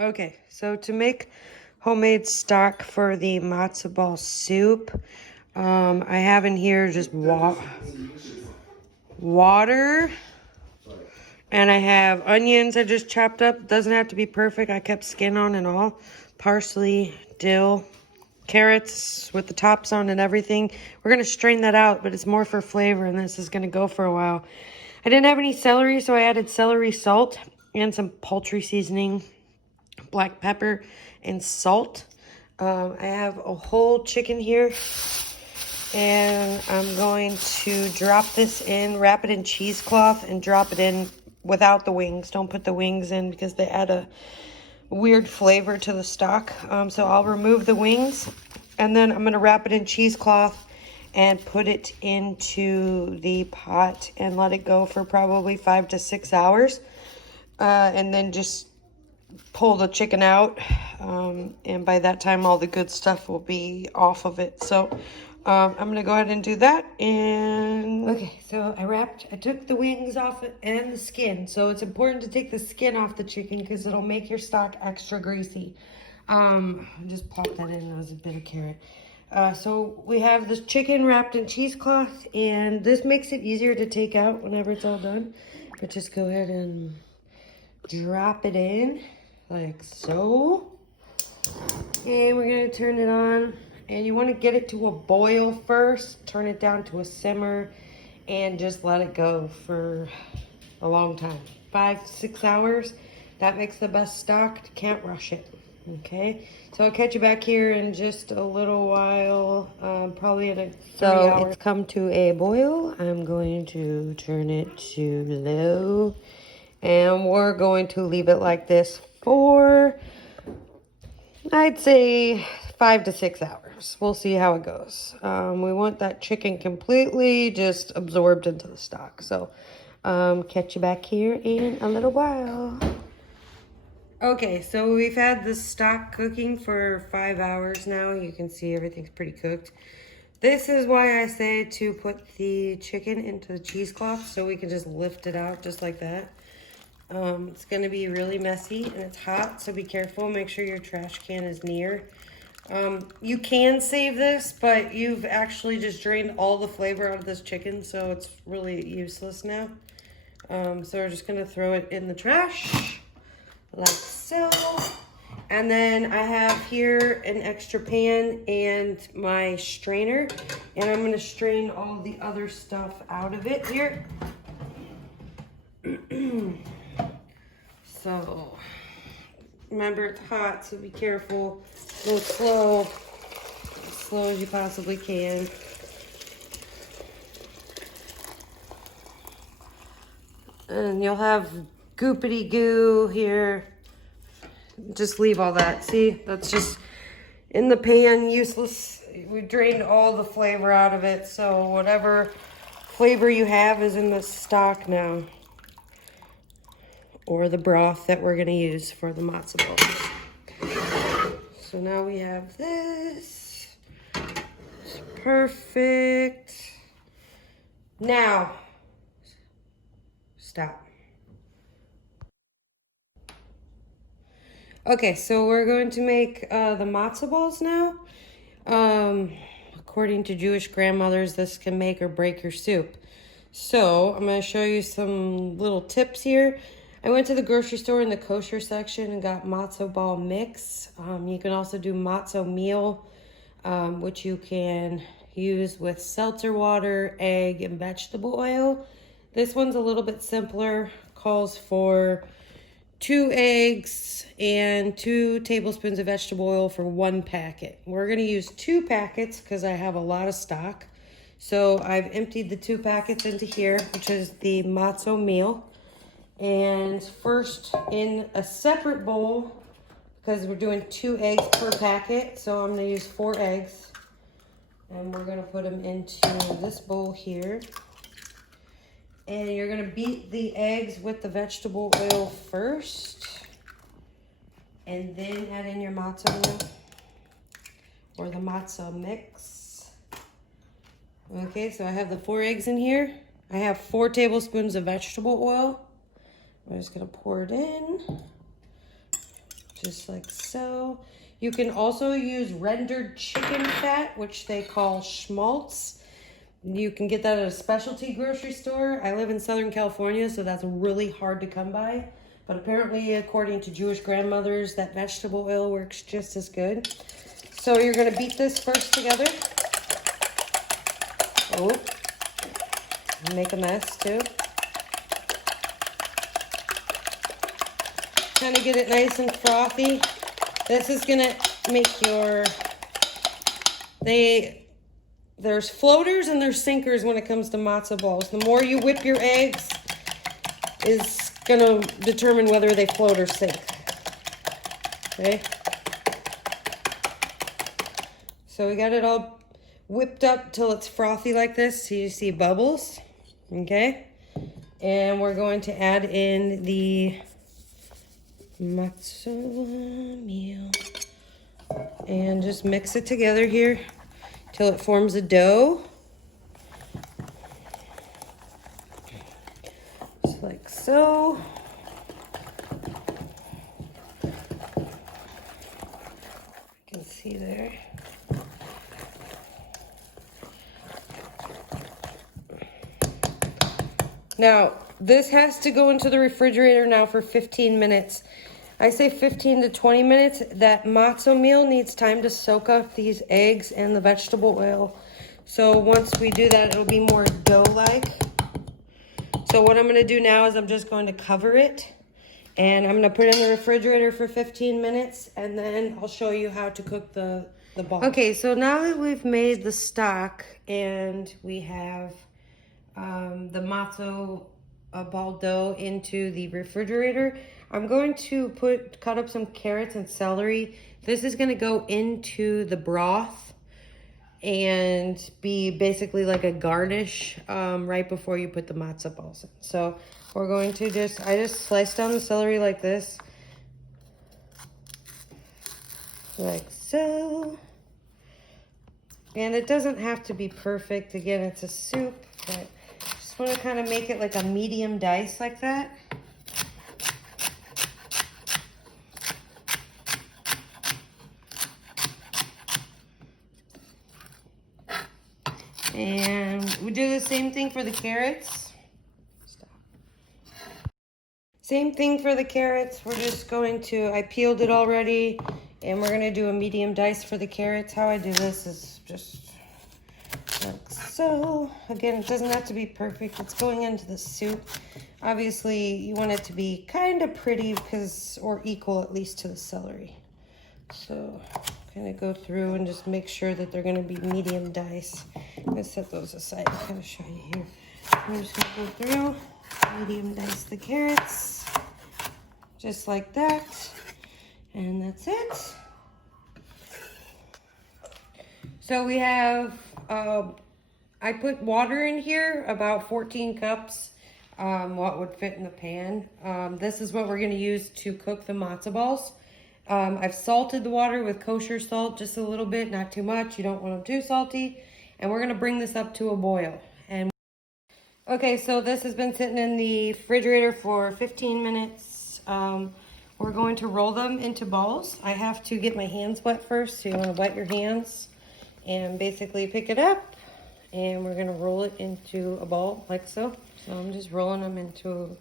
Okay, so to make homemade stock for the matzo ball soup, I have in here just water, and I have onions I just chopped up. Doesn't have to be perfect. I kept skin on and all. Parsley, dill, carrots with the tops on and everything. We're going to strain that out, but it's more for flavor, and this is going to go for a while. I didn't have any celery, so I added celery salt and some poultry seasoning, black pepper, and salt. I have a whole chicken here, and I'm going to drop this in, wrap it in cheesecloth, and drop it in without the wings. Don't put the wings in because they add a weird flavor to the stock. So I'll remove the wings, and then I'm going to wrap it in cheesecloth and put it into the pot and let it go for probably 5 to 6 hours. And then just pull the chicken out, and by that time all the good stuff will be off of it. So I'm gonna go ahead and do that. And okay, so I took the wings off and the skin. So it's important to take the skin off the chicken because it'll make your stock extra greasy. Just pop that in. That was a bit of carrot. So we have this chicken wrapped in cheesecloth, and this makes it easier to take out whenever it's all done. But just go ahead and drop it in like so, and we're going to turn it on, and you want to get it to a boil first. Turn it down to a simmer and just let it go for a long time, 5 to 6 hours. That makes the best stock. Can't rush it. Okay, so I'll catch you back here in just a little while, probably in a 3 hours. It's come to a boil. I'm going to turn it to low, and we're going to leave it like this for, I'd say, 5 to 6 hours. We'll see how it goes. We want that chicken completely just absorbed into the stock. So catch you back here in a little while. Okay, so we've had the stock cooking for 5 hours now. You can see everything's pretty cooked. This is why I say to put the chicken into the cheesecloth so we can just lift it out just like that. It's going to be really messy and it's hot, so be careful. Make sure your trash can is near. You can save this, but you've actually just drained all the flavor out of this chicken, so it's really useless now. So we're just going to throw it in the trash like so. And then I have here an extra pan and my strainer, and I'm going to strain all the other stuff out of it here. So remember, it's hot, so be careful. Go slow, as slow as you possibly can. And you'll have goopity goo here. Just leave all that. See, that's just in the pan, useless. We drained all the flavor out of it, so whatever flavor you have is in the stock now, or the broth that we're gonna use for the matzo balls. So now we have this. It's perfect. Now, stop. Okay, so we're going to make the matzo balls now. According to Jewish grandmothers, this can make or break your soup. So I'm going to show you some little tips here. I went to the grocery store in the kosher section and got matzo ball mix. You can also do matzo meal, which you can use with seltzer water, egg, and vegetable oil. This one's a little bit simpler. Calls for 2 eggs and 2 tablespoons of vegetable oil for 1 packet. We're going to use 2 packets because I have a lot of stock. So I've emptied the 2 packets into here, which is the matzo meal. And first, in a separate bowl, because we're doing 2 eggs per packet, so I'm going to use 4 eggs. And we're going to put them into this bowl here. And you're going to beat the eggs with the vegetable oil first, and then add in your matzo meal or the matzo mix. Okay, so I have the 4 eggs in here. I have 4 tablespoons of vegetable oil. I'm just going to pour it in. just like so. You can also use rendered chicken fat, which they call schmaltz. You can get that at a specialty grocery store. I live in Southern California, so that's really hard to come by. But apparently, according to Jewish grandmothers, that vegetable oil works just as good. So you're gonna beat this first together. Oh, make a mess too. Kind of get it nice and frothy. This is gonna make your, there's floaters and there's sinkers when it comes to matzo balls. The more you whip your eggs is gonna determine whether they float or sink. Okay. So we got it all whipped up till it's frothy like this. So you see bubbles. Okay. And we're going to add in the matzah meal and just mix it together here till it forms a dough, just like so. You can see there. Now this has to go into the refrigerator now for 15 minutes. I say 15 to 20 minutes. That matzo meal needs time to soak up these eggs and the vegetable oil. So once we do that, it'll be more dough-like. So what I'm gonna do now is I'm just going to cover it and I'm gonna put it in the refrigerator for 15 minutes and then I'll show you how to cook the ball. Okay, so now that we've made the stock and we have the matzo ball dough into the refrigerator, I'm going to cut up some carrots and celery. This is going to go into the broth and be basically like a garnish right before you put the matzo balls in. So we're going to I just slice down the celery like this. Like so. And it doesn't have to be perfect. Again, it's a soup, but just want to kind of make it like a medium dice like that. And we do the same thing for the carrots. Stop. Same thing for the carrots. We're just going to, I peeled it already, and we're going to do a medium dice for the carrots. How I do this is just like so. Again, it doesn't have to be perfect. It's going into the soup. Obviously, you want it to be kind of pretty or equal at least to the celery. So kind of go through and just make sure that they're going to be medium dice. I'm going to set those aside and kind of show you here. I'm just going to go through, medium dice the carrots, just like that. And that's it. So we have, I put water in here, about 14 cups, what would fit in the pan. This is what we're going to use to cook the matzo balls. I've salted the water with kosher salt just a little bit, not too much. You don't want them too salty. And we're going to bring this up to a boil. And okay, so this has been sitting in the refrigerator for 15 minutes. We're going to roll them into balls. I have to get my hands wet first, so you want to wet your hands and basically pick it up. And we're going to roll it into a ball like so. So I'm just rolling them into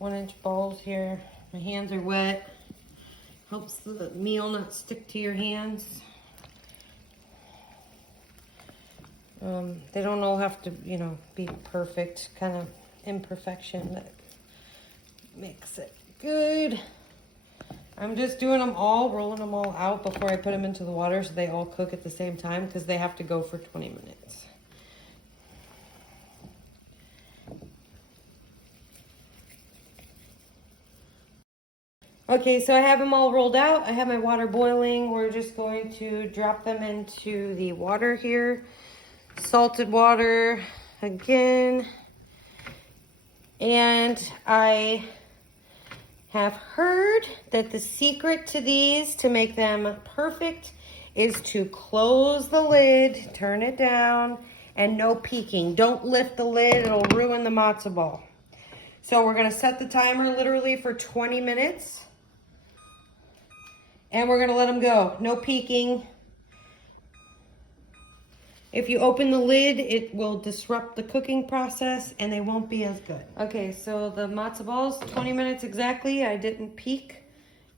1-inch balls here. My hands are wet. Helps the meal not stick to your hands. They don't all have to, be perfect. Kind of imperfection that makes it good. I'm just doing them all, rolling them all out before I put them into the water so they all cook at the same time because they have to go for 20 minutes. Okay, so I have them all rolled out. I have my water boiling. We're just going to drop them into the water here. Salted water again. And I have heard that the secret to these to make them perfect is to close the lid, turn it down, and no peeking. Don't lift the lid, it'll ruin the matzo ball. So we're gonna set the timer literally for 20 minutes. And we're gonna let them go. No peeking. If you open the lid, it will disrupt the cooking process and they won't be as good. Okay, so the matzo balls, 20 minutes exactly. I didn't peek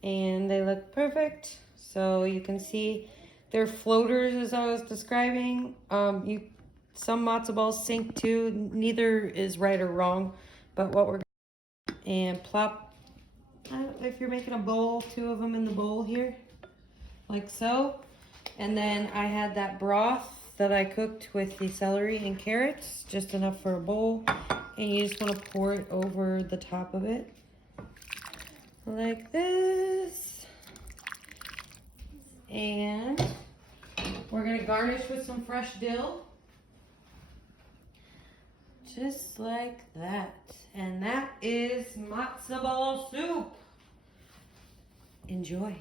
and they look perfect. So you can see they're floaters as I was describing. Some matzo balls sink too. Neither is right or wrong, but what we're gonna do, and plop, if you're making a bowl, 2 of them in the bowl here, like so. And then I had that broth that I cooked with the celery and carrots, just enough for a bowl. And you just want to pour it over the top of it, like this. And we're gonna garnish with some fresh dill. Just like that. And that is matzo ball soup. Enjoy.